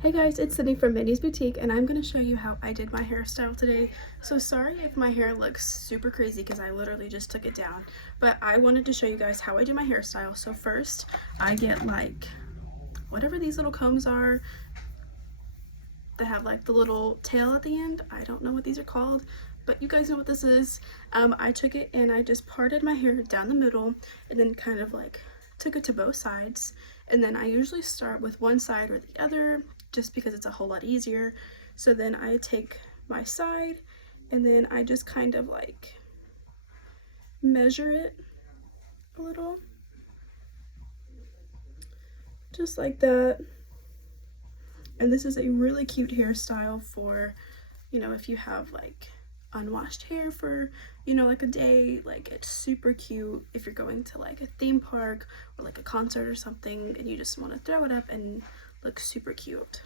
Hey guys, it's Sydney from Mindy's Boutique, and I'm going to show you how I did my hairstyle today. So sorry if my hair looks super crazy because I literally just took it down, but I wanted to show you guys how I do my hairstyle. So first, I get like whatever these little combs are that have like the little tail at the end. I don't know what these are called, but you guys know what this is. I took it and I just parted my hair down the middle and then kind of like took it to both sides, and then I usually start with one side or the other just because it's a whole lot easier. So then I take my side and then I just kind of like measure it a little, just like that. And this is a really cute hairstyle for, you know, if you have like unwashed hair for, you know, like a day. Like, it's super cute if you're going to like a theme park or like a concert or something and you just want to throw it up and look super cute.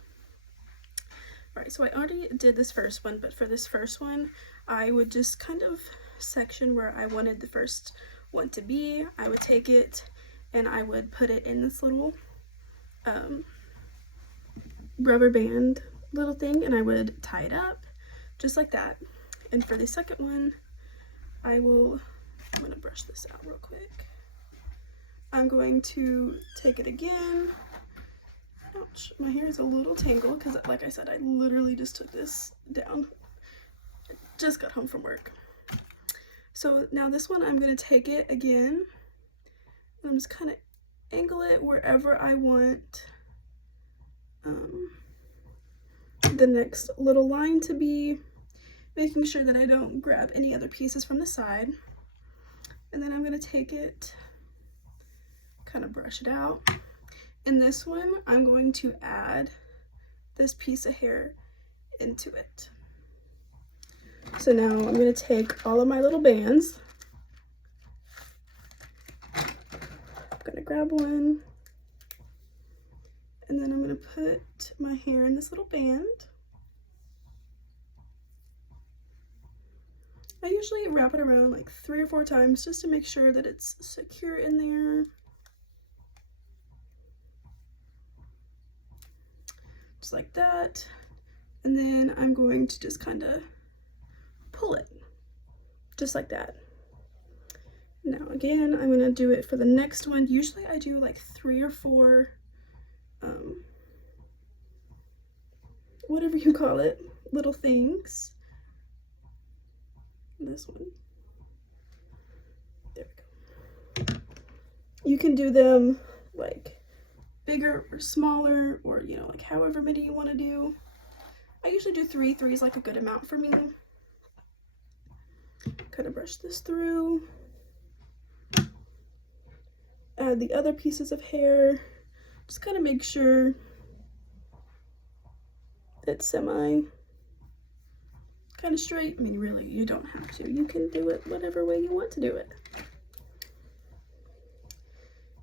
Alright, so I already did this first one, but for this first one I would just kind of section where I wanted the first one to be. I would take it and I would put it in this little rubber band little thing, and I would tie it up just like that. And for the second one, I'm gonna brush this out real quick. I'm going to take it again. Ouch, my hair is a little tangled because, like I said, I literally just took this down. I just got home from work. So now this one, I'm gonna take it again and I'm just kind of angle it wherever I want the next little line to be, making sure that I don't grab any other pieces from the side. And then I'm going to take it, kind of brush it out. In this one, I'm going to add this piece of hair into it. So now I'm going to take all of my little bands. I'm going to grab one. And then I'm going to put my hair in this little band. I usually wrap it around like 3 or 4 times just to make sure that it's secure in there. Just like that. And then I'm going to just kind of pull it, just like that. Now again, I'm going to do it for the next one. Usually I do like 3 or 4 whatever you call it, little things. This one, there we go. You can do them like bigger or smaller, or, you know, like however many you want to do. I usually do 3. 3 is like a good amount for me. Kind of brush this through, add the other pieces of hair, just kind of make sure it's semi kind of straight. I mean, really, you don't have to. You can do it whatever way you want to do it.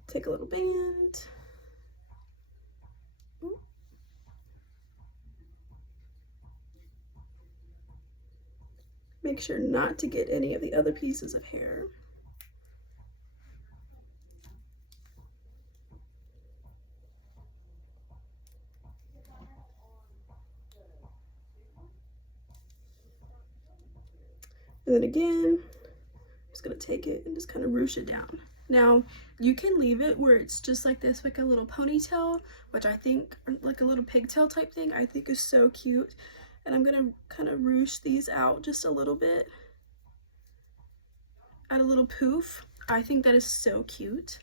Take a little band. Make sure not to get any of the other pieces of hair. And then again, I'm just gonna take it and just kind of ruche it down. Now, you can leave it where it's just like this, like a little ponytail, which I think, like a little pigtail type thing, I think is so cute. And I'm gonna kind of ruche these out just a little bit. Add a little poof. I think that is so cute.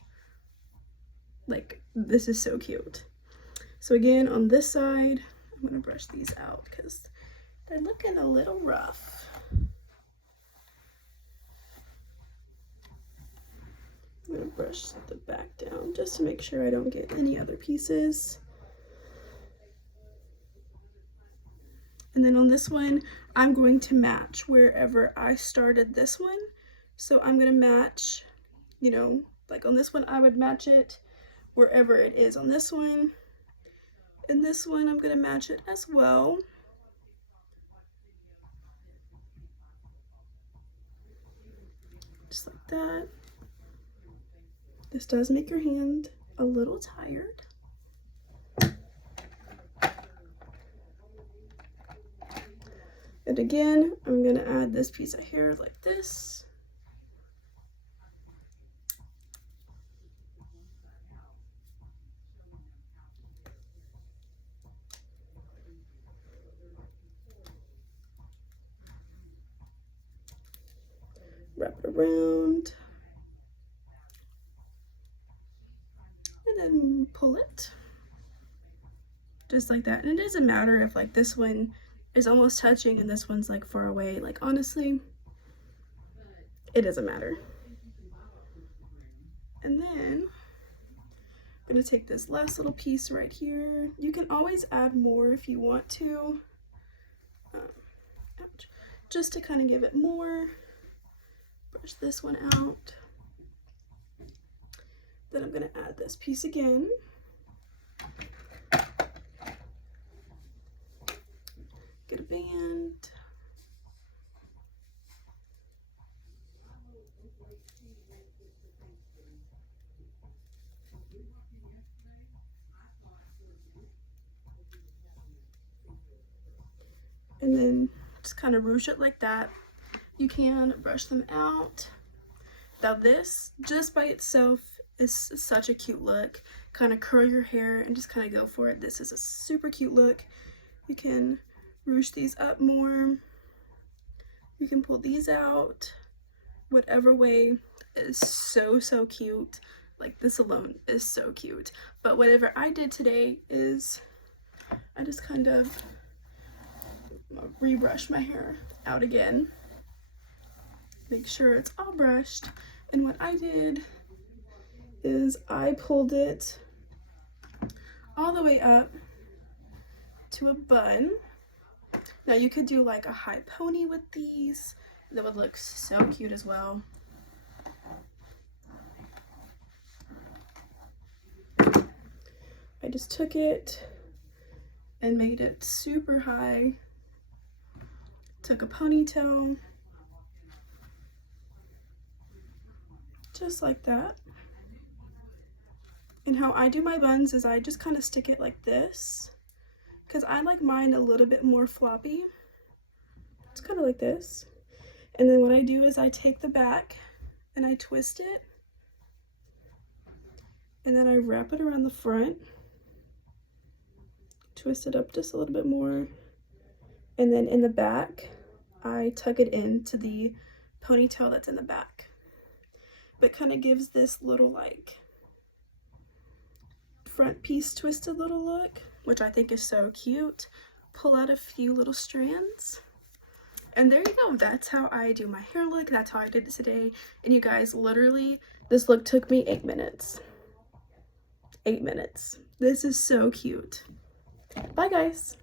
Like, this is so cute. So again, on this side, I'm gonna brush these out because they're looking a little rough. I'm going to brush the back down just to make sure I don't get any other pieces. And then on this one, I'm going to match wherever I started this one. So I'm going to match, you know, like on this one, I would match it wherever it is on this one. And this one, I'm going to match it as well. Just like that. This does make your hand a little tired. And again, I'm gonna add this piece of hair like this. Wrap it around. And then pull it. Just like that. And it doesn't matter if like this one is almost touching and this one's like far away. Like honestly, it doesn't matter. And then I'm gonna take this last little piece right here. You can always add more if you want to. Ouch. Just to kind of give it more. Brush this one out. Then I'm gonna add this piece again. Get a band. And then just kind of ruche it like that. You can brush them out. Now this, just by itself, is such a cute look. Kind of curl your hair and just kind of go for it. This is a super cute look. You can ruche these up more. You can pull these out. Whatever way is so cute. Like this alone is so cute. But whatever I did today is I just kind of rebrush my hair out again. Make sure it's all brushed. And what I did is I pulled it all the way up to a bun. Now you could do like a high pony with these. That would look so cute as well. I just took it and made it super high. Took a ponytail. Just like that. And how I do my buns is I just kind of stick it like this, because I like mine a little bit more floppy. It's kind of like this. And then what I do is I take the back and I twist it, and then I wrap it around the front, twist it up just a little bit more, and then in the back I tuck it into the ponytail that's in the back. But kind of gives this little like front piece twisted little look, which I think is so cute. Pull out a few little strands, and there you go. That's how I do my hair look. That's how I did it today. And you guys, literally this look took me 8 minutes. 8 minutes. This is so cute. Bye guys.